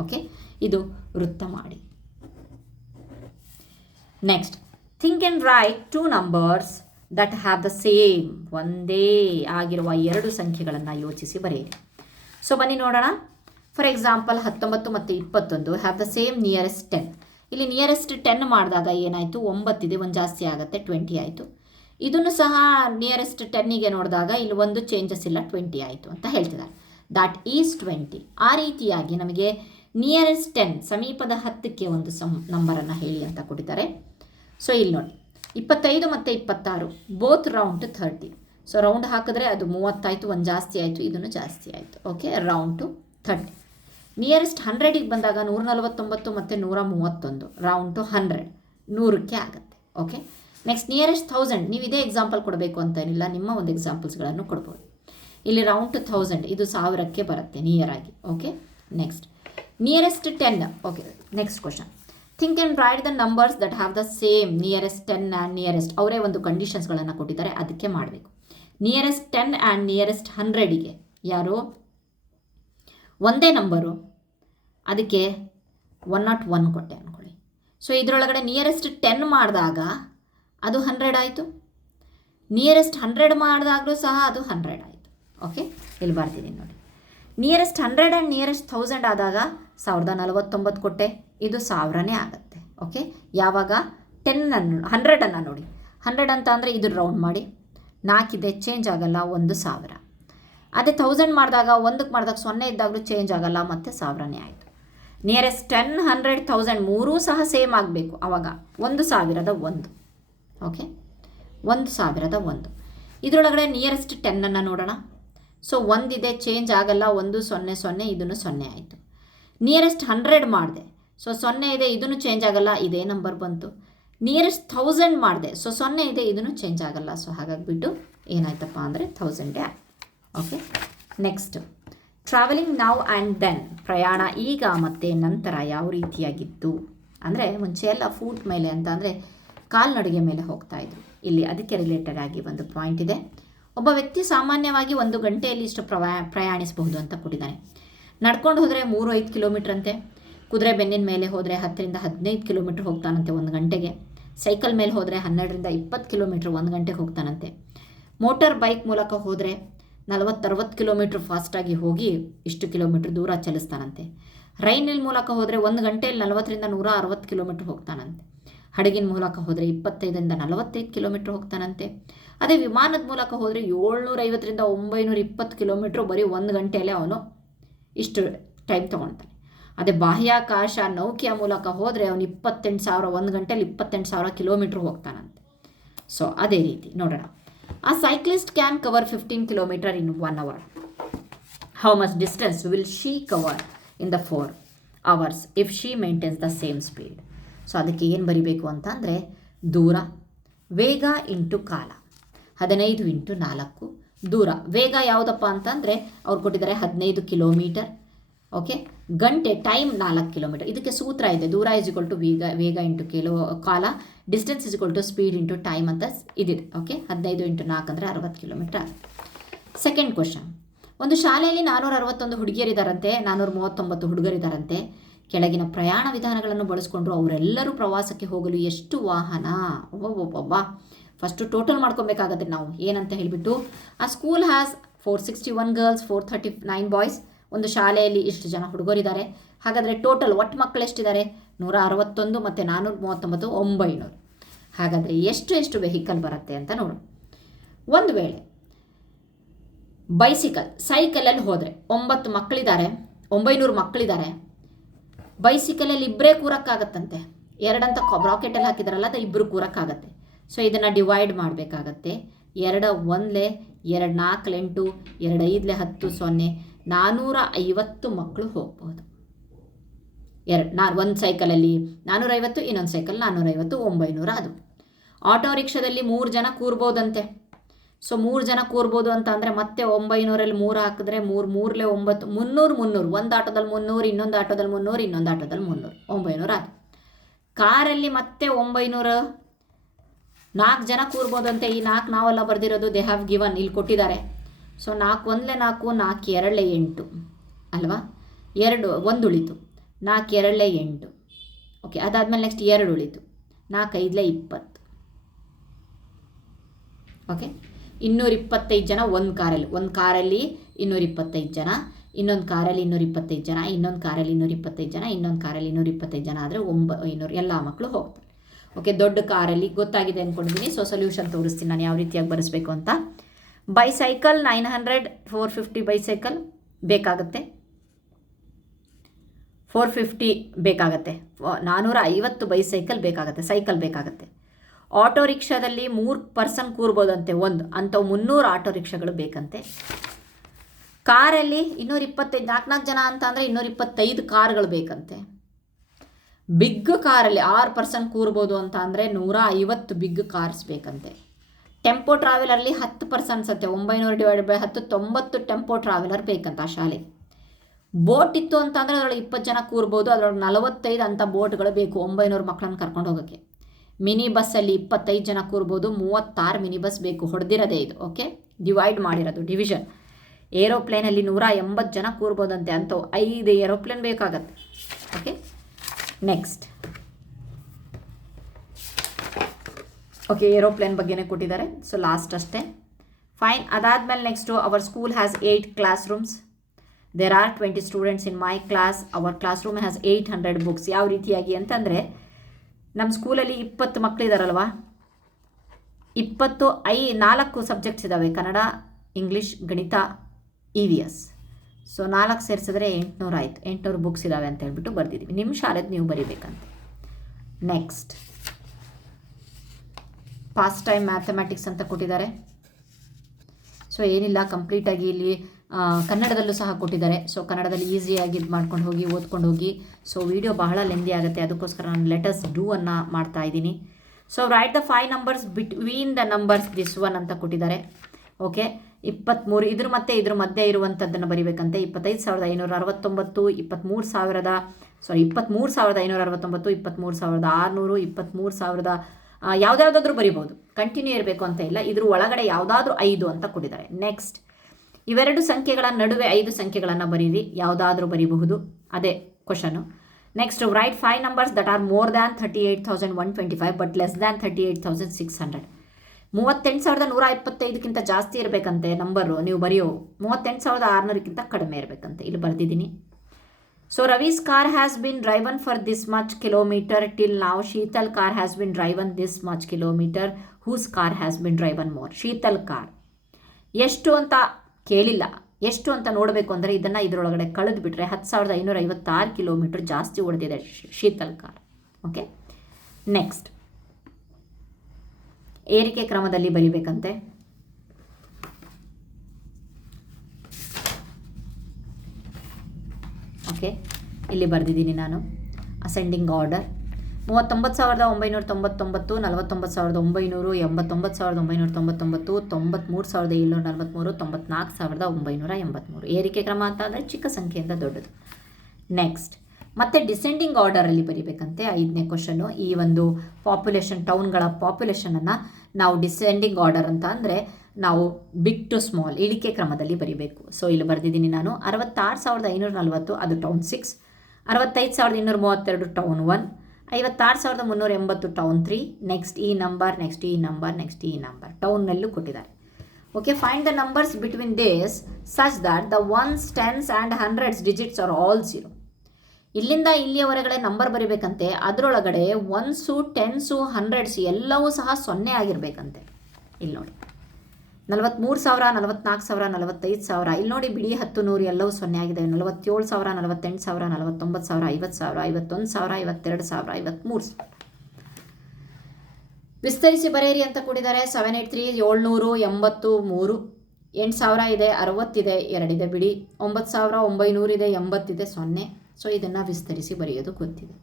ಓಕೆ, ಇದು ವೃತ್ತ ಮಾಡಿ. Next, think and right 2 numbers that have the same, ಒಂದೇ ಆಗಿರುವ 2 ಸಂಖ್ಯೆಗಳನ್ನು ಯೋಚಿಸಿ ಬರೆಯಿರಿ. ಸೊ ಬನ್ನಿ ನೋಡೋಣ. ಫಾರ್ ಎಕ್ಸಾಂಪಲ್ 19 ಮತ್ತು 21 ಹ್ಯಾವ್ ದ ಸೇಮ್ ನಿಯರೆಸ್ಟ್ 10. ಇಲ್ಲಿ ನಿಯರೆಸ್ಟ್ 10 ಮಾಡಿದಾಗ ಏನಾಯಿತು, 9 ಇದೆ, ಒಂದು ಜಾಸ್ತಿ ಆಗುತ್ತೆ, 20 ಆಯಿತು. ಇದನ್ನು ಸಹ ನಿಯರೆಸ್ಟ್ 10ಗೆ ನೋಡಿದಾಗ ಇಲ್ಲಿ ಒಂದು ಚೇಂಜಸ್ ಇಲ್ಲ, 20 ಆಯಿತು ಅಂತ ಹೇಳ್ತಿದ್ದಾರೆ. That is 20. ಆ ರೀತಿಯಾಗಿ ನಮಗೆ ನಿಯರೆಸ್ಟ್ 10 ಸಮೀಪದ 10ಕ್ಕೆ ಒಂದು ನಂಬರನ್ನು ಹೇಳಿ ಅಂತ ಕೊಟ್ಟಿದ್ದಾರೆ. ಸೊ ಇಲ್ಲಿ ನೋಡಿ, 25 ಮತ್ತು 26 both round two 30. So round ಹಾಕಿದ್ರೆ ಅದು 30 ಆಯಿತು, ಒಂದು ಜಾಸ್ತಿ ಆಯಿತು, ಇದನ್ನು ಜಾಸ್ತಿ ಆಯಿತು. Okay, round two 30. ನಿಯರೆಸ್ಟ್ 100ಗೆ ಬಂದಾಗ 149 ಮತ್ತು 131 ರೌಂಡ್ ಟು 100, 100ಕ್ಕೆ ಆಗುತ್ತೆ. Okay, next nearest 1000. ನೀವು ಇದೇ ಎಕ್ಸಾಂಪಲ್ ಕೊಡಬೇಕು ಅಂತ ಏನಿಲ್ಲ, ನಿಮ್ಮ ಒಂದು ಎಕ್ಸಾಂಪಲ್ಸ್ಗಳನ್ನು ಕೊಡ್ಬೋದು. ಇಲ್ಲಿ ರೌಂಡ್ ಟು 1000, ಇದು 1000ಕ್ಕೆ ಬರುತ್ತೆ ನಿಯರ್ ಆಗಿ. Okay, next nearest 10. Okay, next question, think and right the numbers that have the same nearest 10 and nearest. ಅವರೇ ಒಂದು ಕಂಡೀಷನ್ಸ್ಗಳನ್ನು ಕೊಟ್ಟಿದ್ದಾರೆ, ಅದಕ್ಕೆ ಮಾಡಬೇಕು. ನಿಯರೆಸ್ಟ್ 10 ಆ್ಯಂಡ್ ನಿಯರೆಸ್ಟ್ 100ಗೆ ಯಾರು ಒಂದೇ ನಂಬರು, ಅದಕ್ಕೆ 101 ಕೊಟ್ಟೆ ಅಂದ್ಕೊಳ್ಳಿ. ಸೊ ಇದರೊಳಗಡೆ ನಿಯರೆಸ್ಟ್ 10 ಮಾಡಿದಾಗ ಅದು 100 ಆಯಿತು, ನಿಯರೆಸ್ಟ್ 100 ಮಾಡಿದಾಗಲೂ ಸಹ ಅದು 100 ಆಯಿತು. ಓಕೆ, ಇಲ್ಲಿ ಬರ್ತಿದ್ದೀನಿ ನೋಡಿ. ನಿಯರೆಸ್ಟ್ 100 ಆ್ಯಂಡ್ ನಿಯರೆಸ್ಟ್ 1000 ಆದಾಗ 1049 ಕೊಟ್ಟೆ, ಇದು 1000ನೇ ಆಗುತ್ತೆ. ಓಕೆ, ಯಾವಾಗ 100 ನೋಡಿ, 100 ಅಂತ ಅಂದರೆ ಇದು ರೌಂಡ್ ಮಾಡಿ 4 ಇದೆ, ಚೇಂಜ್ ಆಗಲ್ಲ, 1000. ಅದೇ 1000 ಮಾಡಿದಾಗ 1ಕ್ಕೆ ಮಾಡಿದಾಗ 0 ಇದ್ದಾಗಲೂ ಚೇಂಜ್ ಆಗಲ್ಲ, ಮತ್ತು 1000ನೇ ಆಯಿತು. ನಿಯರೆಸ್ಟ್ 10, 100, 1000 ಮೂರೂ ಸಹ ಸೇಮ್ ಆಗಬೇಕು. ಆವಾಗ 1001. ಓಕೆ, 1001. ಇದರೊಳಗಡೆ ನಿಯರೆಸ್ಟ್ 10 ನೋಡೋಣ. ಸೊ 1 ಇದೆ, ಚೇಂಜ್ ಆಗಲ್ಲ, 100, ಇದನ್ನು 0 ಆಯಿತು. ನಿಯರೆಸ್ಟ್ 100 ಮಾಡಿದೆ, ಸೊ 0 ಇದೆ, ಇದನ್ನು ಚೇಂಜ್ ಆಗಲ್ಲ, ಇದೇ ನಂಬರ್ ಬಂತು. ನಿಯರೆಸ್ಟ್ 1000 ಮಾಡಿದೆ, ಸೊ 0 ಇದೆ, ಇದನ್ನು ಚೇಂಜ್ ಆಗಲ್ಲ. ಸೊ ಹಾಗಾಗಿಬಿಟ್ಟು ಏನಾಯ್ತಪ್ಪ ಅಂದರೆ 1000 ಆಯಿತು. Okay, next travelling now and then, ಪ್ರಯಾಣ ಈಗ ಮತ್ತು ನಂತರ ಯಾವ ರೀತಿಯಾಗಿತ್ತು ಅಂದರೆ ಮುಂಚೆ ಎಲ್ಲ ಫೂಟ್ ಮೇಲೆ ಅಂತ ಅಂದರೆ ಕಾಲ್ನಡಿಗೆ ಮೇಲೆ ಹೋಗ್ತಾಯಿದ್ರು. ಇಲ್ಲಿ ಅದಕ್ಕೆ ರಿಲೇಟೆಡ್ ಆಗಿ ಒಂದು ಪಾಯಿಂಟ್ ಇದೆ. ಒಬ್ಬ ವ್ಯಕ್ತಿ ಸಾಮಾನ್ಯವಾಗಿ 1 ಗಂಟೆಯಲ್ಲಿ ಇಷ್ಟು ಪ್ರಯಾಣಿಸಬಹುದು ಅಂತ ಕೊಟ್ಟಿದ್ದಾನೆ. ನಡ್ಕೊಂಡು ಹೋದರೆ 3-5 ಕಿಲೋಮೀಟ್ರ್ ಅಂತೆ. ಕುದುರೆ ಬೆನ್ನಿನ ಮೇಲೆ ಹೋದರೆ 10-15 ಕಿಲೋಮೀಟ್ರ್ ಹೋಗ್ತಾನಂತೆ 1 ಗಂಟೆಗೆ. ಸೈಕಲ್ ಮೇಲೆ ಹೋದರೆ 12-20 ಕಿಲೋಮೀಟ್ರ್ 1 ಗಂಟೆಗೆ ಹೋಗ್ತಾನಂತೆ. ಮೋಟಾರ್ ಬೈಕ್ ಮೂಲಕ ಹೋದರೆ 40-60 ಕಿಲೋಮೀಟ್ರ್ ಫಾಸ್ಟಾಗಿ ಹೋಗಿ ಇಷ್ಟು ಕಿಲೋಮೀಟ್ರ್ ದೂರ ಚಲಿಸ್ತಾನಂತೆ. ರೈಲಿನ ಮೂಲಕ ಹೋದರೆ 1 ಗಂಟೆಯಲ್ಲಿ 40-160 ಕಿಲೋಮೀಟ್ರ್ ಹೋಗ್ತಾನಂತೆ. ಹಡಗಿನ ಮೂಲಕ ಹೋದರೆ 25-45 ಕಿಲೋಮೀಟ್ರ್ ಹೋಗ್ತಾನಂತೆ. ಅದೇ ವಿಮಾನದ ಮೂಲಕ ಹೋದರೆ 750-920 ಕಿಲೋಮೀಟ್ರ್ ಬರೀ 1 ಗಂಟೆಯಲ್ಲೇ ಅವನು ಇಷ್ಟು ಟೈಮ್ ತೊಗೊಳ್ತಾನೆ. ಅದೇ ಬಾಹ್ಯಾಕಾಶ ನೌಕೆಯ ಮೂಲಕ ಹೋದರೆ ಅವನು 28,000 1 ಗಂಟೆಯಲ್ಲಿ 28,000 ಕಿಲೋಮೀಟ್ರ್ ಹೋಗ್ತಾನಂತೆ. ಸೊ ಅದೇ ರೀತಿ ನೋಡೋಣ. A cyclist can cover 15 km in 1 hour. How much distance will she cover in the 4 hours if she maintains the same speed? So ಅದಕ್ಕೆ ಏನು ಬರಿಬೇಕು ಅಂತ ಅಂದರೆ ದೂರ, ವೇಗ ಇಂಟು ಕಾಲ, 15 × 4. ದೂರ ವೇಗ ಯಾವುದಪ್ಪ ಅಂತಂದರೆ ಅವ್ರು ಕೊಟ್ಟಿದ್ದಾರೆ 15 ಕಿಲೋಮೀಟರ್. ಓಕೆ, ಗಂಟೆ ಟೈಮ್ 4 ಕಿಲೋಮೀಟರ್. ಇದಕ್ಕೆ ಸೂತ್ರ ಇದೆ, ದೂರ = ವೇಗ ಇಂಟು ಕಾಲ, ಡಿಸ್ಟೆನ್ಸ್ = ಸ್ಪೀಡ್ ಇಂಟು ಟೈಮ್ ಅಂತ ಇದಿದೆ. ಓಕೆ, 15 × 4 ಅಂದರೆ 60 ಕಿಲೋಮೀಟರ್ ಆಗುತ್ತೆ. Second question. ಒಂದು ಶಾಲೆಯಲ್ಲಿ 461 ಹುಡುಗಿಯರಿದ್ದಾರಂತೆ, 439 ಹುಡುಗರಿದ್ದಾರಂತೆ. ಕೆಳಗಿನ ಪ್ರಯಾಣ ವಿಧಾನಗಳನ್ನು ಬಳಸ್ಕೊಂಡ್ರು ಅವರೆಲ್ಲರೂ ಪ್ರವಾಸಕ್ಕೆ ಹೋಗಲು ಎಷ್ಟು ವಾಹನ? ಒಬ್ಬೊಬ್ಬ ಫಸ್ಟು ಟೋಟಲ್ ಮಾಡ್ಕೊಬೇಕಾಗತ್ತೆ ನಾವು. ಏನಂತ ಹೇಳಿಬಿಟ್ಟು, ಆ ಸ್ಕೂಲ್ ಹ್ಯಾಸ್ 461 ಗರ್ಲ್ಸ್, 439 ಬಾಯ್ಸ್. ಒಂದು ಶಾಲೆಯಲ್ಲಿ ಇಷ್ಟು ಜನ ಹುಡುಗರಿದ್ದಾರೆ. ಹಾಗಾದರೆ ಟೋಟಲ್ ಒಟ್ಟು ಮಕ್ಕಳು ಎಷ್ಟಿದ್ದಾರೆ? 161 ಮತ್ತು 439 900. ಹಾಗಾದರೆ ಎಷ್ಟು ವೆಹಿಕಲ್ ಬರುತ್ತೆ ಅಂತ ನೋಡು. ಒಂದು ವೇಳೆ ಸೈಕಲಲ್ಲಿ ಹೋದರೆ 9 ಮಕ್ಕಳಿದ್ದಾರೆ, 900 ಮಕ್ಕಳಿದ್ದಾರೆ. ಬೈಸಿಕಲಲ್ಲಿ ಇಬ್ಬರೇ ಕೂರಕ್ಕಾಗತ್ತಂತೆ. 2 ಅಂತ ಬ್ರಾಕೆಟಲ್ಲಿ ಹಾಕಿದಾರಲ್ಲ, ಅದು 2 ಕೂರಕ್ಕಾಗತ್ತೆ. ಸೊ ಇದನ್ನು ಡಿವೈಡ್ ಮಾಡಬೇಕಾಗತ್ತೆ. 2 1 2 4 8 2 5 10 450 ಮಕ್ಕಳು ಹೋಗ್ಬೋದು. ಒಂದು ಸೈಕಲಲ್ಲಿ 450, ಇನ್ನೊಂದು ಸೈಕಲ್ 450, 900 ಅದು. ಆಟೋ ರಿಕ್ಷಾದಲ್ಲಿ 3 ಜನ ಕೂರ್ಬೋದಂತೆ. ಸೊ 3 ಜನ ಕೂರ್ಬೋದು ಅಂತ ಅಂದರೆ ಮತ್ತೆ 900ರಲ್ಲಿ 3 ಹಾಕಿದ್ರೆ 3 3 9 300 ಒಂದು ಆಟೋದಲ್ಲಿ 300, ಇನ್ನೊಂದು ಆಟೋದಲ್ಲಿ 300, ಇನ್ನೊಂದು ಆಟೋದಲ್ಲಿ 300, 900 ಆಯಿತು. ಕಾರಲ್ಲಿ ಮತ್ತೆ 900, 4 ಜನ ಕೂರ್ಬೋದಂತೆ. ಈ 4 ನಾವೆಲ್ಲ ಬರೆದಿರೋದು, ದೇ ಹ್ಯಾವ್ ಗಿವನ್, ಇಲ್ಲಿ ಕೊಟ್ಟಿದ್ದಾರೆ. ಸೊ 4 1 4, 4 2 8 ಅಲ್ವಾ? 1 ಉಳಿತು, 4 2 8. ಓಕೆ, ಅದಾದಮೇಲೆ ನೆಕ್ಸ್ಟ್ 2 ಉಳಿತು, 4 5 20. ಓಕೆ, 225 ಜನ ಒಂದು ಕಾರಲ್ಲಿ 225 ಜನ, ಇನ್ನೊಂದು ಕಾರಲ್ಲಿ 225 ಜನ, ಇನ್ನೊಂದು ಕಾರಲ್ಲಿ 225 ಜನ, ಇನ್ನೊಂದು ಕಾರಲ್ಲಿ 225 ಜನ ಆದರೆ 900 ಎಲ್ಲ ಮಕ್ಕಳು ಹೋಗ್ತಾರೆ. ಓಕೆ, ದೊಡ್ಡ ಕಾರಲ್ಲಿ ಗೊತ್ತಾಗಿದೆ ಅಂದ್ಕೊಂಡಿದ್ದೀನಿ. ಸೊ ಸೊಲ್ಯೂಷನ್ ತೋರಿಸ್ತೀನಿ ನಾನು ಯಾವ ರೀತಿಯಾಗಿ ಬರೆಸಬೇಕು ಅಂತ. ಬೈಸೈಕಲ್ 900, 450 ಬೈಸೈಕಲ್ ಬೇಕಾಗುತ್ತೆ, 450 ಬೇಕಾಗತ್ತೆ, 450 ಬೈಸೈಕಲ್ ಬೇಕಾಗುತ್ತೆ, ಸೈಕಲ್ ಬೇಕಾಗುತ್ತೆ. ಆಟೋ ರಿಕ್ಷಾದಲ್ಲಿ 3 ಪರ್ಸನ್ ಕೂರ್ಬೋದಂತೆ, ಅಂಥವು 300 ಆಟೋ ರಿಕ್ಷಾಗಳು ಬೇಕಂತೆ. ಕಾರಲ್ಲಿ 225, 4 ಜನ ಅಂತ ಅಂದರೆ 225 ಕಾರ್ಗಳು ಬೇಕಂತೆ. ಬಿಗ್ ಕಾರಲ್ಲಿ 6 ಪರ್ಸನ್ ಕೂರ್ಬೋದು ಅಂತ ಅಂದರೆ 150 ಬಿಗ್ ಕಾರ್ಸ್ ಬೇಕಂತೆ. ಟೆಂಪೋ ಟ್ರಾವೆಲರ್ಲಿ 10 ಪರ್ಸನ್ಸ್ ಅಂತೆ, 900 / 10 90 ಟೆಂಪೋ ಟ್ರಾವೆಲರ್ ಬೇಕಂತ ಆ ಶಾಲೆ. ಬೋಟ್ ಇತ್ತು ಅಂತ ಅಂದರೆ ಅದರೊಳಗೆ 20 ಜನ ಕೂರ್ಬೋದು, ಅದರೊಳಗೆ 45 ಅಂಥ ಬೋಟ್ಗಳು ಬೇಕು 900 ಮಕ್ಕಳನ್ನು ಕರ್ಕೊಂಡು ಹೋಗೋಕ್ಕೆ. ಮಿನಿ ಬಸ್ಸಲ್ಲಿ 25 ಜನ ಕೂರ್ಬೋದು, 36 ಮಿನಿ ಬಸ್ ಬೇಕು, ಹೊಡೆದಿರೋದೇ ಇದು. ಓಕೆ, ಡಿವೈಡ್ ಮಾಡಿರೋದು, ಡಿವಿಷನ್. ಏರೋಪ್ಲೇನಲ್ಲಿ 180 ಜನ ಕೂರ್ಬೋದಂತೆ, ಅಂಥವು 5 ಏರೋಪ್ಲೇನ್ ಬೇಕಾಗತ್ತೆ. Okay, next. ಓಕೆ, ಏರೋಪ್ಲೇನ್ ಬಗ್ಗೆನೇ ಕೊಟ್ಟಿದ್ದಾರೆ. ಸೊ ಲಾಸ್ಟ್ ಅಷ್ಟೇ, ಫೈನ್. ಅದಾದಮೇಲೆ next, our school has 8 classrooms. There are 20 students in my class. Our classroom has 800 books. ಯಾವ ರೀತಿಯಾಗಿ ಅಂತಂದರೆ, ನಮ್ಮ ಸ್ಕೂಲಲ್ಲಿ 20 ಮಕ್ಕಳಿದಾರಲ್ವಾ, 4 ಸಬ್ಜೆಕ್ಟ್ಸ್ ಇದ್ದಾವೆ, ಕನ್ನಡ, ಇಂಗ್ಲೀಷ್, ಗಣಿತ, EVS. ಸೊ 4 ಸೇರಿಸಿದ್ರೆ 800 ಆಯಿತು. 800 ಬುಕ್ಸ್ ಇದ್ದಾವೆ ಅಂತ ಹೇಳ್ಬಿಟ್ಟು ಬರೆದಿದ್ದೀವಿ. ನಿಮ್ಮ ಶಾಲೆದು ನೀವು ಬರೀಬೇಕಂತ. ನೆಕ್ಸ್ಟ್, ಪಾಸ್ಟ್ ಟೈಮ್ ಮ್ಯಾಥಮೆಟಿಕ್ಸ್ ಅಂತ ಕೊಟ್ಟಿದ್ದಾರೆ. ಸೊ ಏನಿಲ್ಲ, ಕಂಪ್ಲೀಟಾಗಿ ಇಲ್ಲಿ ಕನ್ನಡದಲ್ಲೂ ಸಹ ಕೊಟ್ಟಿದ್ದಾರೆ. ಸೊ ಕನ್ನಡದಲ್ಲಿ ಈಸಿಯಾಗಿ ಇದು ಮಾಡ್ಕೊಂಡು ಹೋಗಿ, ಓದ್ಕೊಂಡು ಹೋಗಿ. ಸೊ ವಿಡಿಯೋ ಬಹಳ ಲೆಂದಿ ಆಗುತ್ತೆ, ಅದಕ್ಕೋಸ್ಕರ ನಾನು ಲೆಟರ್ಸ್ ಡೂ ಅನ್ನು ಮಾಡ್ತಾ ಇದ್ದೀನಿ. So right the 5 numbers between the numbers this one ಅಂತ ಕೊಟ್ಟಿದ್ದಾರೆ. ಓಕೆ, 23 ಇದ್ರ ಮಧ್ಯೆ ಇರುವಂಥದ್ದನ್ನು ಬರಿಬೇಕಂತೆ. 25,569, 23,000 ಸಾರಿ 23,569, 23,600, 23,000 ಯಾವುದಾದ್ರೂ ಬರಿಬೋದು, ಕಂಟಿನ್ಯೂ ಇರಬೇಕು ಅಂತ ಇಲ್ಲ. ಇದ್ರ ಒಳಗಡೆ ಯಾವುದಾದ್ರೂ 5 ಅಂತ ಕೊಟ್ಟಿದ್ದಾರೆ. ನೆಕ್ಸ್ಟ್ ಇವೆರಡು ಸಂಖ್ಯೆಗಳ ನಡುವೆ 5 ಸಂಖ್ಯೆಗಳನ್ನು ಬರೀರಿ, ಯಾವುದಾದ್ರೂ ಬರೀಬಹುದು, ಅದೇ question. Next right 5 numbers that are more than 38,125 but less than 38,600. 38,125ಕ್ಕಿಂತ ಜಾಸ್ತಿ ಇರಬೇಕಂತೆ ನಂಬರು, ನೀವು ಬರೆಯೋ 38,600ಕ್ಕಿಂತ ಕಡಿಮೆ ಇರಬೇಕಂತೆ. ಇಲ್ಲಿ ಬರೆದಿದ್ದೀನಿ. So Ravi's car has been driven for this much kilometre till ನಾವು. Sheetal car has been driven this much kilometre. Whose car has been driven more. Sheetal car ಎಷ್ಟು ಅಂತ ಕೇಳಿಲ್ಲ, ಎಷ್ಟು ಅಂತ ನೋಡಬೇಕು ಅಂದರೆ ಇದನ್ನು ಇದರೊಳಗಡೆ ಕಳೆದು ಬಿಟ್ಟರೆ 10,556 ಕಿಲೋಮೀಟರ್ ಜಾಸ್ತಿ ಓಡಿದಿದೆ ಶೀತಲ್ ಕಾರ್. ಓಕೆ, ನೆಕ್ಸ್ಟ್ ಏರಿಕೆ ಕ್ರಮದಲ್ಲಿ ಬರೀಬೇಕಂತೆ. ಓಕೆ, ಇಲ್ಲಿ ಬರೆದಿದ್ದೀನಿ ನಾನು ಅಸೆಂಡಿಂಗ್ ಆರ್ಡರ್. 39,999, 49,900, 89,999, 93,743, 94,983. ಏರಿಕೆ ಕ್ರಮ ಅಂತ ಅಂದರೆ ಚಿಕ್ಕ ಸಂಖ್ಯೆಯಿಂದ ದೊಡ್ಡದು. ನೆಕ್ಸ್ಟ್ ಮತ್ತೆ ಡಿಸೆಂಡಿಂಗ್ ಆರ್ಡರಲ್ಲಿ ಬರೀಬೇಕಂತೆ. 5ನೇ ಕ್ವಶನು. ಈ ಒಂದು ಪಾಪ್ಯುಲೇಷನ್, ಟೌನ್ಗಳ ಪಾಪ್ಯುಲೇಷನನ್ನು ನಾವು ಡಿಸೆಂಡಿಂಗ್ ಆರ್ಡರ್ ಅಂತ ಅಂದರೆ ನಾವು ಬಿಗ್ ಟು ಸ್ಮಾಲ್ ಇಳಿಕೆ ಕ್ರಮದಲ್ಲಿ ಬರೀಬೇಕು. ಸೊ ಇಲ್ಲಿ ಬರೆದಿದ್ದೀನಿ ನಾನು 66,540 ಅದು ಟೌನ್ 6, 65,232 ಟೌನ್ 1, 56,380 ಟೌನ್ 3. ನೆಕ್ಸ್ಟ್ ಈ ನಂಬರ್, ನೆಕ್ಸ್ಟ್ ಈ ನಂಬರ್, ನೆಕ್ಸ್ಟ್ ಈ ನಂಬರ್ ಟೌನ್ನಲ್ಲೂ ಕೊಟ್ಟಿದ್ದಾರೆ. Okay, find the numbers between these such that the ones, tens and hundreds digits are all 0. ಇಲ್ಲಿಂದ ಇಲ್ಲಿಯವರೆಗಡೆ ನಂಬರ್ ಬರೀಬೇಕಂತೆ. ಅದರೊಳಗಡೆ ಒನ್ಸು, ಟೆನ್ಸು, ಹಂಡ್ರೆಡ್ಸ್ ಎಲ್ಲವೂ ಸಹ 0 ಆಗಿರಬೇಕಂತೆ. ಇಲ್ಲಿ ನೋಡಿ 43,000, 44,000, 45,000. ಇಲ್ಲಿ ನೋಡಿ ಬಿಡಿ 10, 100 ಎಲ್ಲವೂ 0 ಆಗಿದೆ. 47,000, 48,000, 49,000, 50,000, 51,000, 52,000, 53,000. ವಿಸ್ತರಿಸಿ ಬರೆಯಿರಿ ಅಂತ ಕೊಟ್ಟಿದ್ದಾರೆ. 783, 780, 3, 8,000 ಇದೆ, 60 ಇದೆ, 2 ಇದೆ ಬಿಡಿ, 9,900 ಇದೆ, 80 ಇದೆ, 0. ಸೊ ಇದನ್ನು ವಿಸ್ತರಿಸಿ ಬರೆಯೋದು ಗೊತ್ತಿದೆ.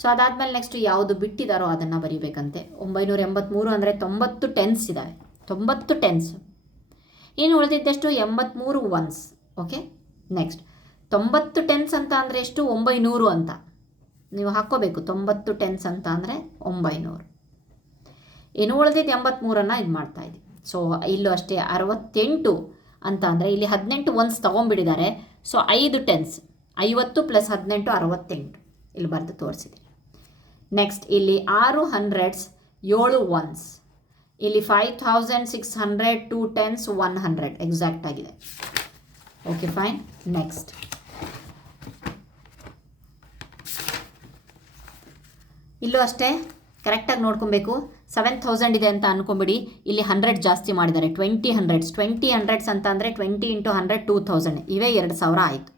ಸೊ ಅದಾದಮೇಲೆ ನೆಕ್ಸ್ಟ್ ಯಾವುದು ಬಿಟ್ಟಿದ್ದಾರೋ ಅದನ್ನು ಬರೀಬೇಕಂತೆ. 983 ಅಂದರೆ 90 ಟೆನ್ಸ್ ಇದ್ದಾವೆ, 90 ಟೆನ್ಸ್. ಇನ್ನು ಉಳಿದಿದ್ದೆಷ್ಟು 83 ಒನ್ಸ್. ಓಕೆ, ನೆಕ್ಸ್ಟ್ 90 ಟೆನ್ಸ್ ಅಂತ ಅಂದರೆ ಎಷ್ಟು 900 ಅಂತ ನೀವು ಹಾಕ್ಕೋಬೇಕು. 90 ಟೆನ್ಸ್ ಅಂತ ಅಂದರೆ 900. ಇನ್ನು ಉಳಿದಿದ್ದು 83 ಇದು ಮಾಡ್ತಾಯಿದ್ದೀವಿ. ಸೊ ಇಲ್ಲೂ ಅಷ್ಟೇ 68 ಅಂತ ಅಂದರೆ ಇಲ್ಲಿ 18 ಒನ್ಸ್ ತೊಗೊಂಡ್ಬಿಟ್ಟಿದ್ದಾರೆ. ಸೊ 5 ಟೆನ್ಸ್ 50 + 18 68 ಇಲ್ಲಿ ಬರೆದು ತೋರಿಸಿದ್ದೀನಿ. ನೆಕ್ಸ್ಟ್ ಇಲ್ಲಿ 6 ಹಂಡ್ರೆಡ್ಸ್, 7 ಒನ್ಸ್. ಇಲ್ಲಿ 5,600, 2 ಟೆನ್ಸ್, 100 ಎಕ್ಸಾಕ್ಟ್ ಆಗಿದೆ. Okay fine. ನೆಕ್ಸ್ಟ್ ಇಲ್ಲೂ ಅಷ್ಟೇ ಕರೆಕ್ಟಾಗಿ ನೋಡ್ಕೊಬೇಕು. 7,000 ಇದೆ ಅಂತ ಅಂದ್ಕೊಂಬಿಡಿ. ಇಲ್ಲಿ 100 ಜಾಸ್ತಿ ಮಾಡಿದ್ದಾರೆ, 20 ಹಂಡ್ರೆಡ್ಸ್. 20 ಹಂಡ್ರೆಡ್ಸ್ ಅಂತ ಅಂದರೆ 20 × 100 2,000. ಇವೇ 2,000 ಆಯಿತು.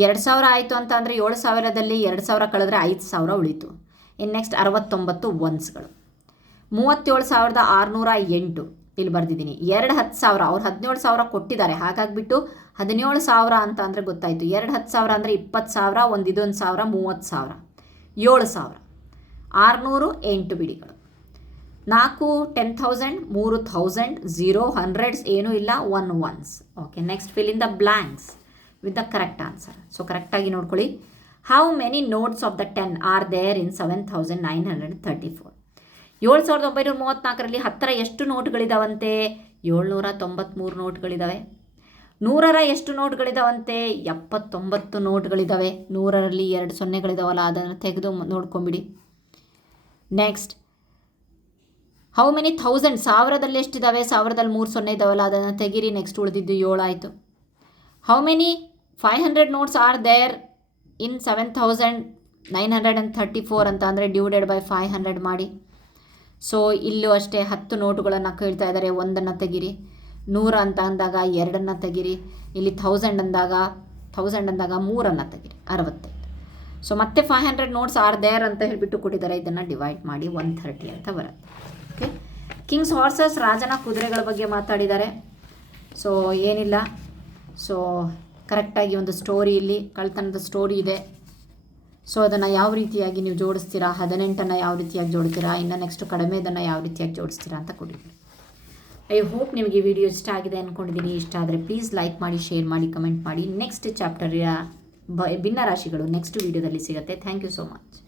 2,000 ಆಯಿತು ಅಂತ ಅಂದರೆ 7,000ದಲ್ಲಿ 2,000 ಕಳೆದ್ರೆ 5,000 ಉಳಿತು. ಇನ್ನು ನೆಕ್ಸ್ಟ್ 69 ಒನ್ಸ್ಗಳು. 37,608 ಇಲ್ಲಿ ಬರೆದಿದ್ದೀನಿ. 2 10,000 ಅವ್ರು 17,000 ಕೊಟ್ಟಿದ್ದಾರೆ, ಹಾಗಾಗಿಬಿಟ್ಟು 17,000 ಅಂತ ಅಂದರೆ ಗೊತ್ತಾಯಿತು. 2 10,000 ಅಂದರೆ 20,000, ಒಂದು ಇದೊಂದು 1,000, 30,000, 7,000. 600 8 ಬಿಡಿಗಳು. 4 10,000, 3,000, 0 ಹಂಡ್ರೆಡ್ಸ್ ಏನೂ ಇಲ್ಲ, 1 ones. Okay, next fill in the blanks with the correct answer. So ಕರೆಕ್ಟಾಗಿ ನೋಡ್ಕೊಳ್ಳಿ. How many notes of the 10 are there in 7,934? 7,934ರಲ್ಲಿ 10ರ ಎಷ್ಟು ನೋಟ್ಗಳಿದಾವಂತೆ? 793 ನೋಟ್ಗಳಿದ್ದಾವೆ. 100ರ ಎಷ್ಟು ನೋಟ್ಗಳಿದಾವಂತೆ? 79 ನೋಟ್ಗಳಿದ್ದಾವೆ. 100ರಲ್ಲಿ 2 ಸೊನ್ನೆಗಳಿದಾವಲ್ಲ, ಅದನ್ನು ತೆಗೆದು ನೋಡ್ಕೊಂಬಿಡಿ. ನೆಕ್ಸ್ಟ್ ಹೌ ಮೆನಿ ಥೌಸಂಡ್, 1000ದಲ್ಲಿ ಎಷ್ಟಿದ್ದಾವೆ? 1000ದಲ್ಲಿ 3 ಸೊನ್ನೆ ಇದ್ದಾವಲ್ಲ, ಅದನ್ನು ತೆಗೀರಿ. ನೆಕ್ಸ್ಟ್ ಉಳಿದಿದ್ದು 7 ಆಯಿತು. How many 500 notes are there in 7,934 ಅಂತ ಅಂದರೆ ಡಿವೈಡೆಡ್ ಬೈ 500 ಮಾಡಿ. ಸೊ ಇಲ್ಲೂ ಅಷ್ಟೇ 10 ನೋಟುಗಳನ್ನು ಕೇಳ್ತಾ ಇದ್ದಾರೆ, 1 ತೆಗೀರಿ. 100 ಅಂತ ಅಂದಾಗ 2 ತೆಗೀರಿ. ಇಲ್ಲಿ 1000 ಅಂದಾಗ 3 ತೆಗೀರಿ, 65. ಸೊ ಮತ್ತೆ 500 ನೋಟ್ಸ್ ಆರ್ ದೇರ್ ಅಂತ ಹೇಳಿಬಿಟ್ಟು ಕೊಟ್ಟಿದ್ದಾರೆ. ಇದನ್ನು ಡಿವೈಡ್ ಮಾಡಿ 130 ಅಂತ ಬರುತ್ತೆ. ಓಕೆ, ಕಿಂಗ್ಸ್ ಹಾರ್ಸಸ್, ರಾಜನ ಕುದುರೆಗಳ ಬಗ್ಗೆ ಮಾತಾಡಿದ್ದಾರೆ. ಸೊ ಏನಿಲ್ಲ, ಸೊ ಕರೆಕ್ಟಾಗಿ ಒಂದು ಸ್ಟೋರಿ, ಇಲ್ಲಿ ಕಳ್ತನದ ಸ್ಟೋರಿ ಇದೆ. ಸೊ ಅದನ್ನು ಯಾವ ರೀತಿಯಾಗಿ ನೀವು ಜೋಡಿಸ್ತೀರಾ, 18 ಯಾವ ರೀತಿಯಾಗಿ ಜೋಡ್ತೀರಾ, ಇನ್ನು ನೆಕ್ಸ್ಟ್ ಕಡಿಮೆದನ್ನು ಯಾವ ರೀತಿಯಾಗಿ ಜೋಡಿಸ್ತೀರಾ ಅಂತ ಕೊಟ್ಟಿದ್ದೀನಿ. ಐ ಹೋಪ್ ನಿಮಗೆ ಈ ವಿಡಿಯೋ ಇಷ್ಟ ಆಗಿದೆ ಅಂದ್ಕೊಂಡಿದ್ದೀನಿ. ಇಷ್ಟ ಆದರೆ ಪ್ಲೀಸ್ ಲೈಕ್ ಮಾಡಿ, ಶೇರ್ ಮಾಡಿ, ಕಮೆಂಟ್ ಮಾಡಿ. ನೆಕ್ಸ್ಟ್ ಚಾಪ್ಟರ್ ಭಿನ್ನ ರಾಶಿಗಳು ನೆಕ್ಸ್ಟ್ ವಿಡಿಯೋದಲ್ಲಿ ಸಿಗುತ್ತೆ. Thank you so much.